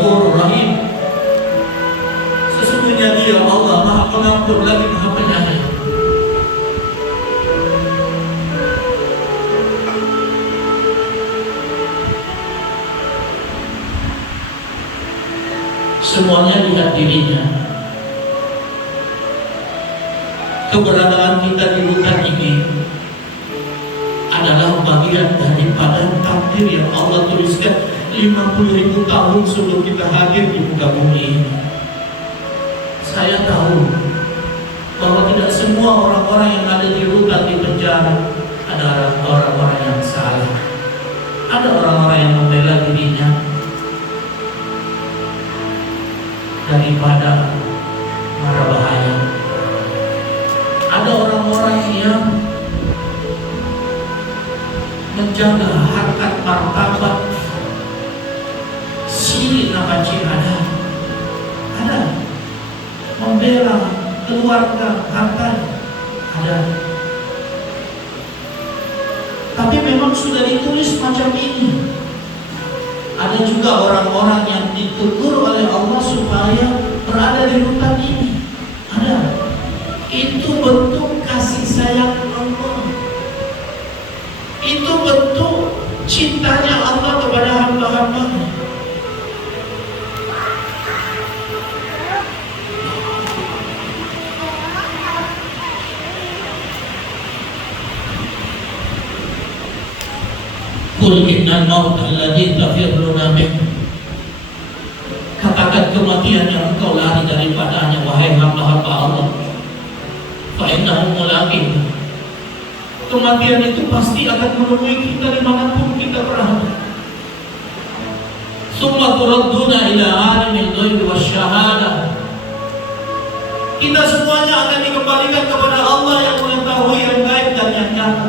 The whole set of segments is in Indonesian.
Rahim. Sesungguhnya Dia Allah Maha Pengampun lagi Maha Penyayang. Semuanya lihat dirinya. Keberadaan kita di hutan ini adalah bagian daripada takdir yang Allah tuliskan 50.000 tahun sebelum kita hadir di muka bumi ini. Saya tahu bahwa tidak semua orang-orang yang ada di hutan di penjara ada orang-orang yang salah. Ada orang-orang yang membela dirinya daripada mara bahaya. Ada orang-orang yang menjaga harkat martabat si namaci ada membela keluarga harta ada. Tapi memang sudah ditulis macam ini. Ada juga orang-orang yang ditegur oleh Allah supaya berada di hutan ini. Ada. Itu bentuk kasih sayang Allah. Itu bentuk cintanya Allah kepada hamba-hambanya. Qul innal mauta alladzi tafirruna min. Katakan kematian yang engkau lari daripadanya wahai hamba-hamba Allah. Fa innahu mulaqin. Kematian itu pasti akan menemui kita dimanapun kita berada. Summa turadduna ila alimil ghaibi wasyahadah. Kita semuanya akan dikembalikan kepada Allah yang mengetahui yang gaib dan yang nyata.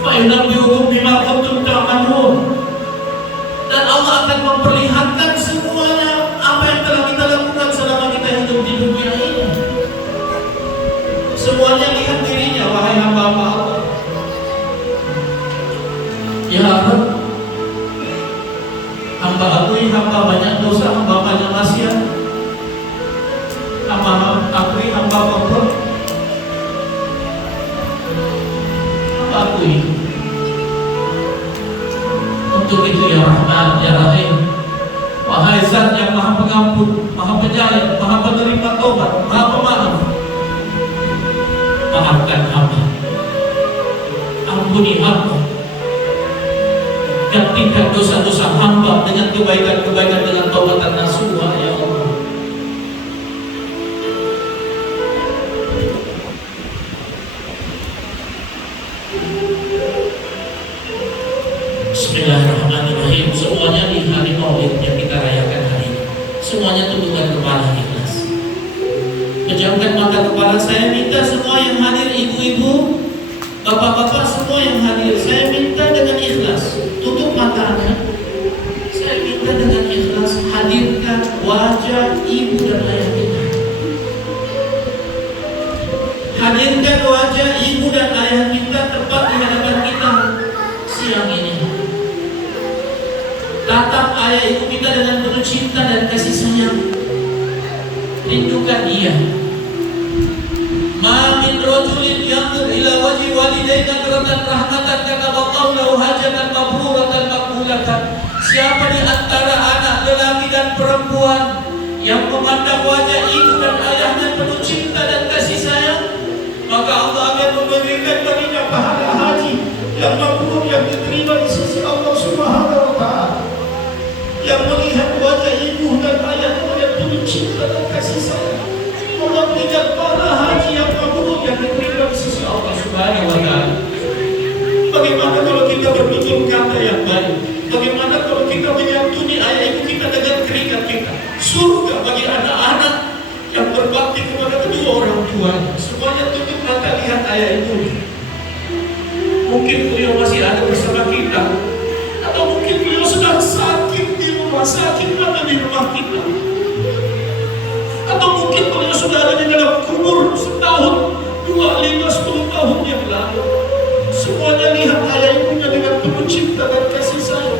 Fa yunabbi'ukum bima kuntum ta'malun. Dan Allah akan memperlihatkan semuanya apa yang telah kita lakukan selama kita hidup di dunia ini. Semuanya lihat dirinya wahai hamba-hamba Allah. Ya Rabb, hamba akui hamba banyak dosa, hamba banyak maksiat. Hamba akui hamba kotor. Hamba akui. Untuk itu ya Rahman, ya Rahim, wahai Zat yang Maha Pengampun, Maha Penyayang, Maha Penerima Taubat, Maha Pemaaf, maafkan hamba, ampuni hamba, gantikan dosa-dosa hamba dengan kebaikan-kebaikan, dengan taubatan nasuha ya Allah. Bismillahirrahmanirrahim. Semuanya di hari Maulid yang kita rayakan hari ini, semuanya tundukkan kepala ikhlas. Pejamkan mata kepala. Saya minta semua yang hadir, ibu-ibu, bapak-bapak, semua yang hadir, saya minta dengan ikhlas tutup matanya. Saya minta dengan ikhlas hadirkan wajah ibu dan ayah kita. Hadirkan wajah ibu dan ayah kita tepat di hadapan kita siang ini. Tatap ayah ibu kita dengan penuh cinta dan kasih sayang. Rindukan dia. Ma min rajulin yanzur ila wajhi walidayhi nadratan rahmatan kataballahu lahu hajatan mabruratan maqbulatan. Siapa di antara anak lelaki dan perempuan yang memandang wajah ibu dan ayahnya penuh cinta dan kasih sayang, maka Allah akan memberikan baginya pahala haji yang mabrur, yang diterima di sisi Allah Subhanahu wa taala. Yang melihat wajah ibu dan ayahnya yang penuh cinta dan kasih sayang, Allah berikan pahala haji yang mabrur yang diterima di sisi Allah Subhanahu wa taala. Bagaimana kalau kita bertutur kata yang baik? Bagaimana kalau kita menyantuni ayah ibu kita dengan keringat kita? Surga bagi anak-anak yang berbakti kepada kedua orang tuanya. Semuanya tutup mata, lihat ayah ibu. Mungkin beliau masih ada bersama kita, atau mungkin beliau sedang sakit di rumah sakit atau di rumah kita, atau mungkin beliau sudah ada di dalam kubur setahun, 2, 5, 10 tahun yang lalu. Semuanya lihat ayah ibunya dengan penuh cinta dan kasih sayang.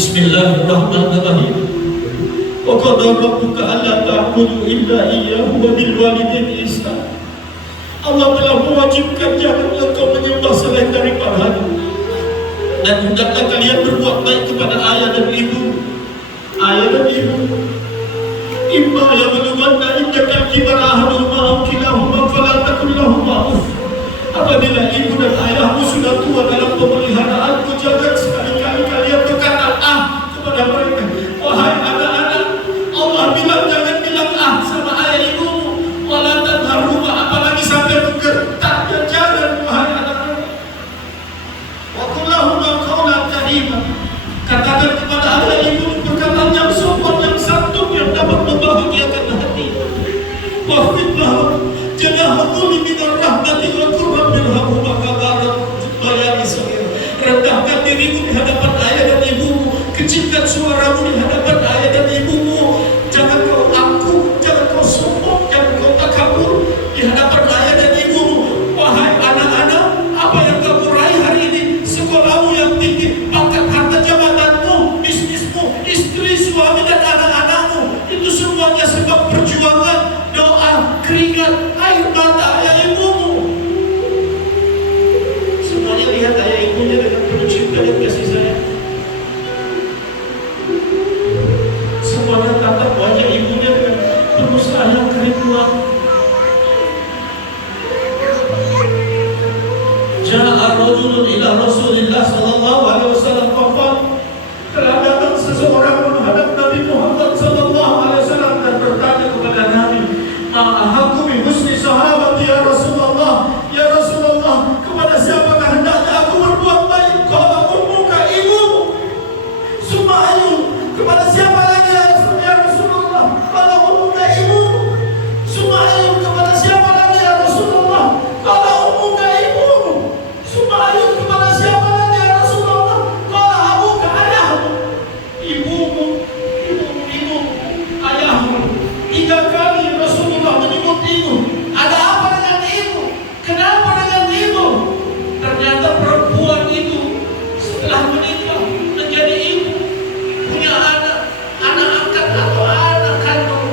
Bismillahirrahmanirrahim. Wa qad rabbuka alla ta'budu illa iyyahu wa bil walidayni ihsana. Allah telah mewajibkan jangan engkau menyembah selain daripada dan hendaklah kalian berbuat baik kepada ayah dan ibu. Ayah dan ibu. Imma yablughanna indaka al-kibara ahaduhuma aw kilahuma fala taqul lahumā uff. Apabila ibu dan ayahmu sudah tua dalam pemeliharaanmu, jangan sekali-kali kalian berkata kepada mereka. Wahai anak-anak, Allah bilang jangan bilang sama ayah ibumu. Wala tanharhuma, apalagi sampai menggertak, jangan wahai anak-anak. Wa qul lahumā qawlan karīman. Katakan kepada ayah ibumu perkataan yang sopan, yang santun, yang dapat membahagiakan hati. Wahfid lahum janaha dhulli minar rahmati wa qur rabbirhamhuma kamā rabbayani shaghīran. Rendahkan dirimu di hadapan ayah dan ibumu, kecilkan suaramu di hadapan ayah dan ibumu. Jangan kau angkuh, jangan kau sombong, jangan kau takabur di hadapan ayah dan ibumu. Wahai anak-anak, apa yang kamu raih hari ini, sekolahmu yang tinggi, pangkat harta jabatanmu, bisnismu, istri, suami dan anak-anakmu, itu semuanya sebab perjuangan, doa, keringat, air mata ayah ibumu. Semuanya lihat ayah ibunya dengan penuh cinta dan kasih sayang. Semuanya tatap wajah ibunya dengan penuh sayang kerinduan. Ja'a rajulun ila Rasulillah sallallahu alaihi wasallam faqala, telah datang seseorang menghadap Nabi Muhammad sallallahu alaihi wasallam dan bertanya kepada Nabi, ma ahaqqu bi husni sahabati ya Rasulullah, ya Rasulullah, kepada siapakah hendaknya aku berbuat baik? Qala ummuka, ibumu. Summa ayu, kepada siapa lagi ya Rasulullah? Qala ummuka, ibumu. Summa ayu, kepada siapa lagi ya Rasulullah? Qala ummuka, ibumu. Summa ayu, kepada siapa lagi ya Rasulullah? Qala abuka, ayahmu. Ibumu, ibumu, ayahmu. 3 kali Rasulullah menyebut ibu. Ada apa dengan ibu? Kenapa dengan ibu? Ternyata perempuan itu setelah menikah menjadi ibu, punya anak angkat atau anak kandung.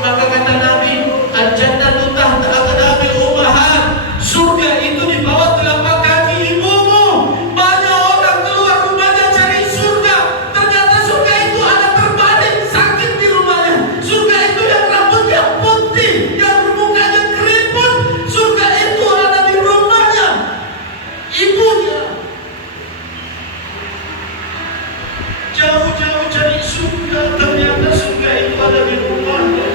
Maka kata Nabi, al-jannatu tahta aqdamil ummahat. Surga itu di bawah telapak kaki ibumu. Banyak orang keluar rumahnya cari surga, ternyata surga itu ada terbalik, sakit di rumahnya. Surga itu yang rambutnya putih, yang mukanya keriput. Surga itu ada di rumahnya ibunya. Jauh-jauh cari surga, ternyata surga itu ada di rumahnya.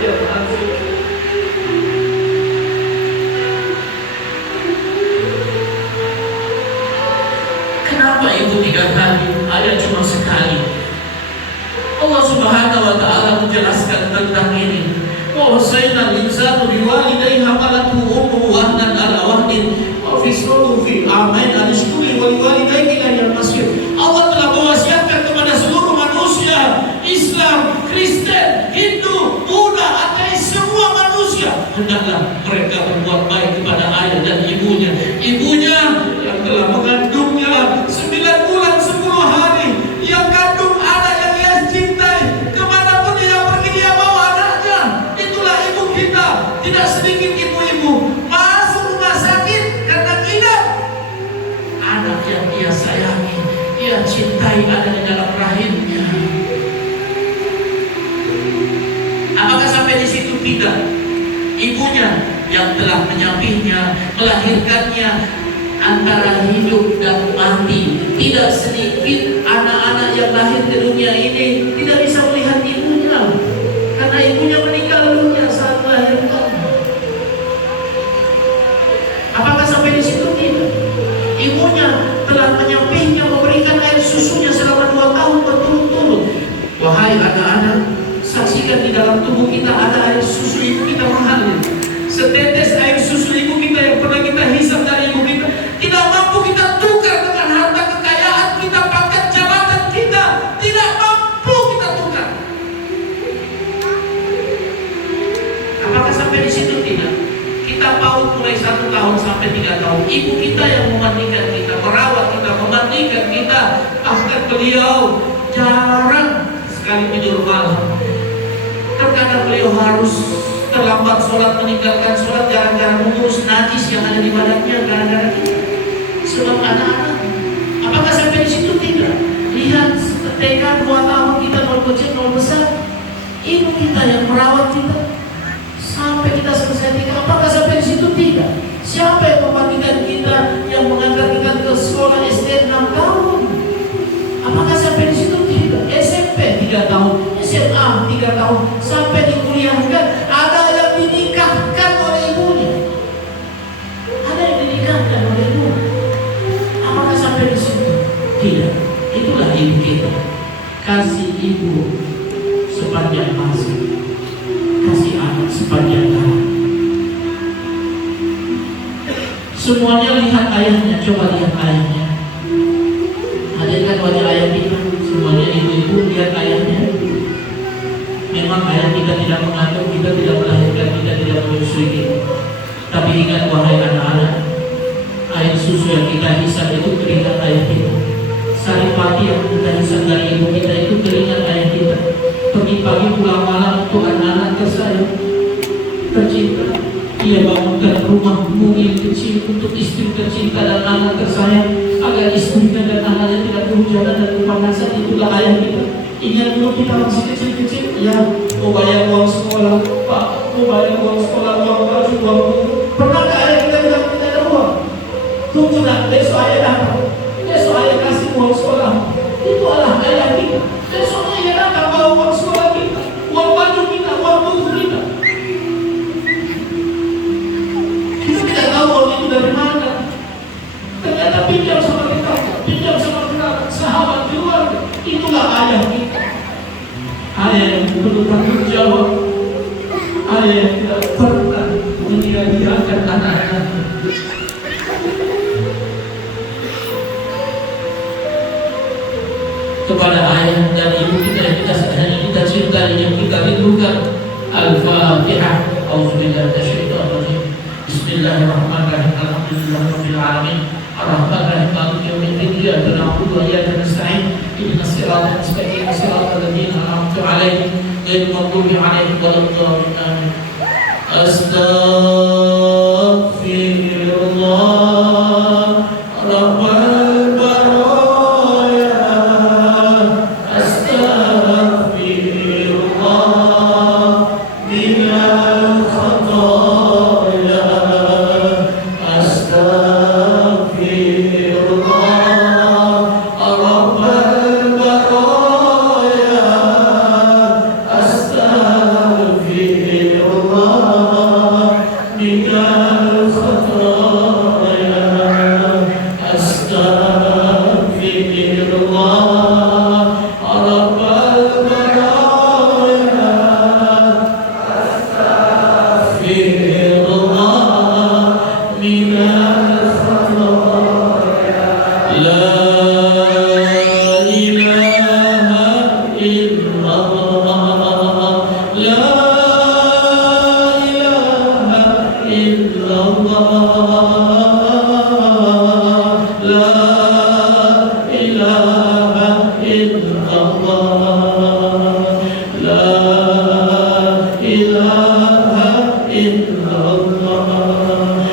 Kenapa ibu 3 kali, ayah cuma sekali? Allah Subhanahu wa ta'ala menjelaskan tentang ini. Wasaina al-insanu biwalidayhi hamalatuhu ummuhu wahnan ala wahnin wa fisluhu fi amain al-ishkuri wa liwalidayhi ila al-masir. Allah telah mewasiatkan kepada seluruh manusia, Islam, Kristen, Hindu, Buddha, ateis, semua manusia, hendaklah mereka berbuat baik kepada ayah dan ibunya. Ibunya yang telah mengandungnya 9 bulan 10 hari, yang kandung anak yang ia cintai, kemanapun dia pergi dia bawa anaknya. Itulah ibu kita. Tidak sedikit ibu-ibu masuk rumah sakit karena ingat anak yang ia sayangi, ia cintai ada di dalam rahimnya. Apakah sampai di situ? Tidak. Ibunya yang telah menyapihnya, melahirkannya antara hidup dan mati. Tidak sedikit anak-anak yang lahir ke dunia ini tidak bisa melihat ibunya karena ibunya meninggal dunia saat melahirkan. Apakah sampai di situ? Tidak. Ibunya telah menyapihnya, memberikan air susunya selama 2 tahun berturut-turut. Wahai anak-anak, saksikan di dalam tubuh kita ada air susu ibu kita mengalir. Setetes air susu ibu kita yang pernah kita hisap dari ibu kita, tidak mampu kita tukar dengan harta kekayaan kita, pangkat jabatan kita, tidak mampu kita tukar. Apakah sampai di situ? Tidak. Kita PAUD mulai 1 tahun sampai 3 tahun, ibu kita yang memandikan kita, merawat kita, memandikan kita. Bahkan beliau jarang sekali tidur malam. Terkadang beliau harus terlambat sholat, meninggalkan sholat gara-gara mengurus najis yang ada di badannya, gara-gara kita. Sebab anak-anak, apakah sampai di situ? Tidak. Lihat, ketika 2 tahun kita mau kecil, mau besar, ibu kita yang merawat kita sampai kita selesai tinggal. Apakah sampai di situ? Tidak. Siapa yang memandikan kita, yang mengantar kita ke sekolah SD 6 tahun? Apakah sampai di situ? Tidak. SMP 3 tahun, SMA 3 tahun, sampai dikuliahkan. Ada yang dinikahkan oleh ibunya, ada yang dinikahkan oleh ibunya. Apakah sampai di situ? Tidak. Itulah ibu kita. Kasih ibu sepanjang masa, kasih anak sepanjang tahun. Semuanya lihat ayahnya, coba lihat ayahnya. Hadirkan wajah ayah kita. Semuanya ibu-ibu lihat ayahnya. Memang ayah kita tidak mengandung kita, tidak melahirkan kita, tidak menyusui kita. Tapi ingat wahai anak-anak, air susu yang kita hisap itu keringat ayah kita. Saripati yang kita hisap dari ibu kita itu keringat ayah kita. Pagi-pagi pulang malam untuk anak-anak tersayang tercinta, ia bangunkan rumah mungil kecil untuk istri tercinta dan anak tersayang, agar istrinya dan anaknya tidak kehujanan dan kepanasan. Itulah ayah kita. Ingat dulu kita masih kecil-kecil, ya, mau bayar uang sekolah, Pak, mau bayar uang sekolah, uang baju, uang buku. Pernahkah ayah kita bilang tidak ada uang? Tunggu nak, besok ayah datang, besok ayah kasih uang sekolah. Itu adalah ayah kita. Besoknya ayah datang bawa uang sekolah kita, uang baju kita, uang buku kita. Kita tidak tahu uang itu dari mana. Ternyata pinjam sama kita, pinjam sama sahabat keluarga. Itulah ayah kita. Ayah yang perlu tanggung jawab, ayah yang tidak pernah menyia-nyiakan anak-anaknya. Kepada ayah dan ibu kita yang kita cintai, yang kita rindukan. Al-Fatihah. Auzubillahi minasyaitonir rajim. Bismillahirrahmanirrahim. Alhamdulillahirabbil alamin. Ar-Rahmanir-Rahim. Maliki yaumiddin. Iyyaka na'budu wa iyyaka nasta'in. Ihdinas siratal mustaqim. Siratal ladzina an'amta 'alaihim ghairil maghdubi 'alaihim waladdallin. Amin. Astaghfirullah.